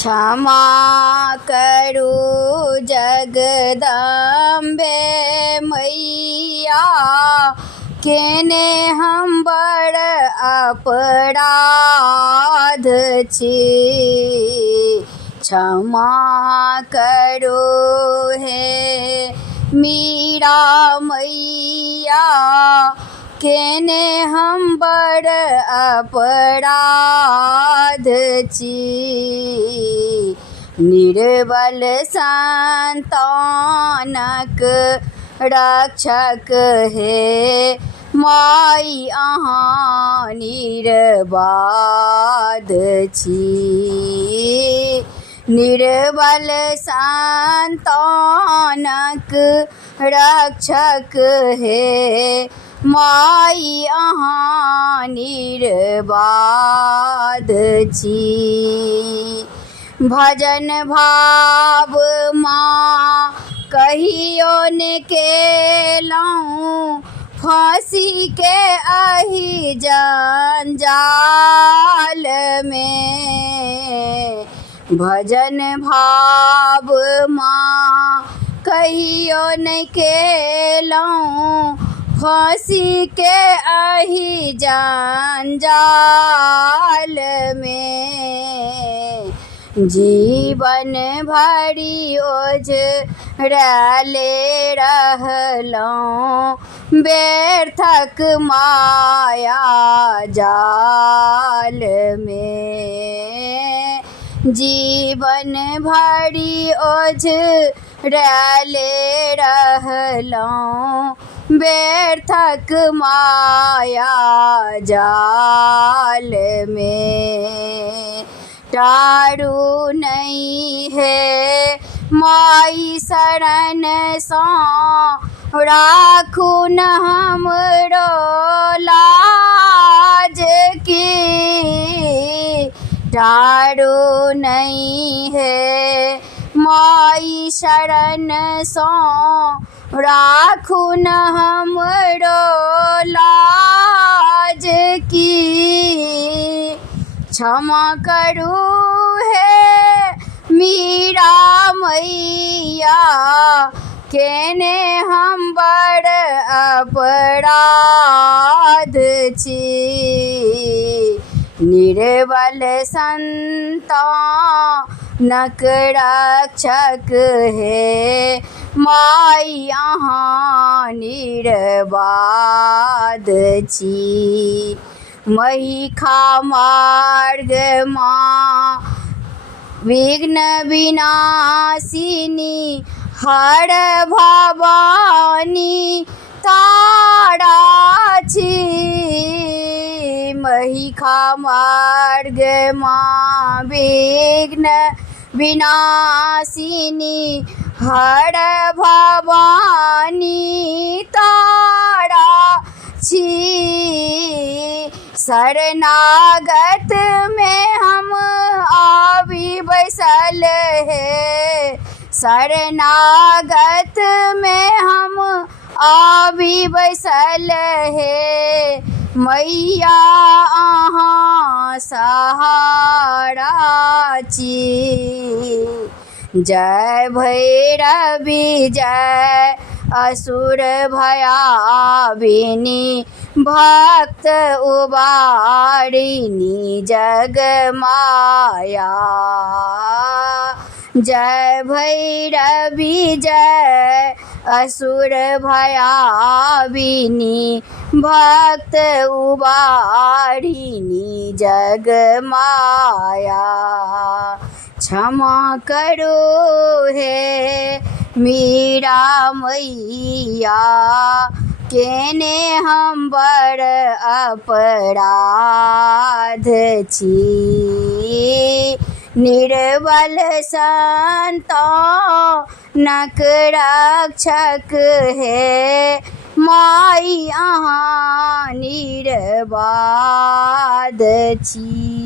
क्षमा करू जगदम्बे मैया, केने हम बड़ अपराध छी। क्षमा करो हे मीरा मैया, केने हम बड़ अपराध छी। निर्बल संतानक रक्षक हे माई, अहाँ निर्बाध छी। निर्बल संतानक रक्षक हे माई, अहाँ निर्बाध छी। भजन भाव माँ कहियो ने केलहुँ, फांसी के अहि जंजाल में। भजन भाव माँ कहियो ने केलहुँ, फांसी के अहि जंजाल में। जीवन भरि ओझरले रहलहुँ, व्यर्थक माया जाल में। जीवन भरि ओझरले रहलहुँ, व्यर्थक माया जाल में। टारू नहीं है माई शरण सँ, राखू न हमरो लाज की। टारू नहीं है माई शरण सँ, राखू न हमरो लाज की। क्षमा करू हे मीरा मैया, केने हम बड़ अपराध छी। निर्बल संतानक रक्षक हे माई, अहाँ निर्बाध छी। महिखा मार्ग माँ विघ्न विनाशिनी, हर भवानी तारा छी। महिखा मार्ग माँ विघ्न विनाशिनी, हर भवानी तारा छी। शरणागत में हम आवी बैसल है, शरणागत में हम आवी बैसल है। मैया अहाँ सहारा छी। जय भैरवी जय असुर भयाबिनी, भक्त उबारिणी जग माया। जय भैरवी जय असुर भयाबिनी, भक्त उबारिणी जग माया। क्षमा करो हे मीरा मैया, केने हम बड़ अपराध छी। निर्बल संतानक रक्षक हे माई, अहाँ निर्बाध छी।